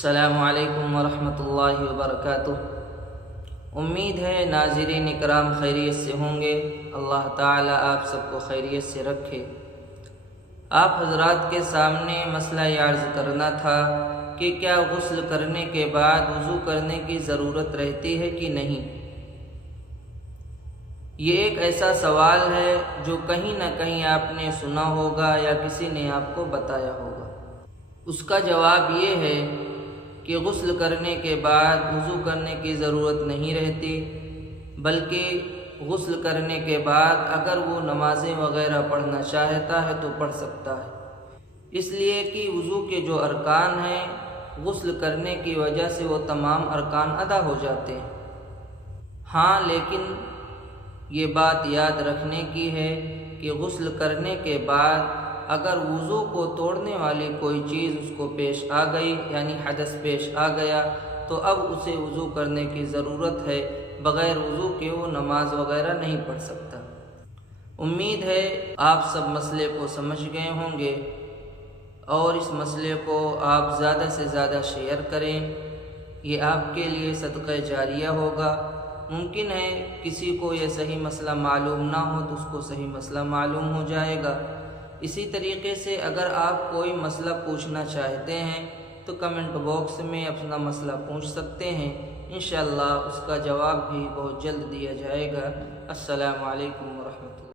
السلام علیکم ورحمۃ اللہ وبرکاتہ۔ امید ہے ناظرین اکرام خیریت سے ہوں گے۔ اللہ تعالیٰ آپ سب کو خیریت سے رکھے۔ آپ حضرات کے سامنے مسئلہ یہ عرض کرنا تھا کہ کیا غسل کرنے کے بعد وضو کرنے کی ضرورت رہتی ہے کہ نہیں۔ یہ ایک ایسا سوال ہے جو کہیں نہ کہیں آپ نے سنا ہوگا یا کسی نے آپ کو بتایا ہوگا۔ اس کا جواب یہ ہے کہ غسل کرنے کے بعد وضو کرنے کی ضرورت نہیں رہتی، بلکہ غسل کرنے کے بعد اگر وہ نمازیں وغیرہ پڑھنا چاہتا ہے تو پڑھ سکتا ہے، اس لیے کہ وضو کے جو ارکان ہیں غسل کرنے کی وجہ سے وہ تمام ارکان ادا ہو جاتے ہیں۔ ہاں، لیکن یہ بات یاد رکھنے کی ہے کہ غسل کرنے کے بعد اگر وضو کو توڑنے والی کوئی چیز اس کو پیش آ گئی، یعنی حدث پیش آ گیا، تو اب اسے وضو کرنے کی ضرورت ہے، بغیر وضو کے وہ نماز وغیرہ نہیں پڑھ سکتا۔ امید ہے آپ سب مسئلے کو سمجھ گئے ہوں گے، اور اس مسئلے کو آپ زیادہ سے زیادہ شیئر کریں، یہ آپ کے لیے صدقہ جاریہ ہوگا۔ ممکن ہے کسی کو یہ صحیح مسئلہ معلوم نہ ہو تو اس کو صحیح مسئلہ معلوم ہو جائے گا۔ اسی طریقے سے اگر آپ کوئی مسئلہ پوچھنا چاہتے ہیں تو کمنٹ باکس میں اپنا مسئلہ پوچھ سکتے ہیں، انشاءاللہ اس کا جواب بھی بہت جلد دیا جائے گا۔ السلام علیکم ورحمۃ اللہ۔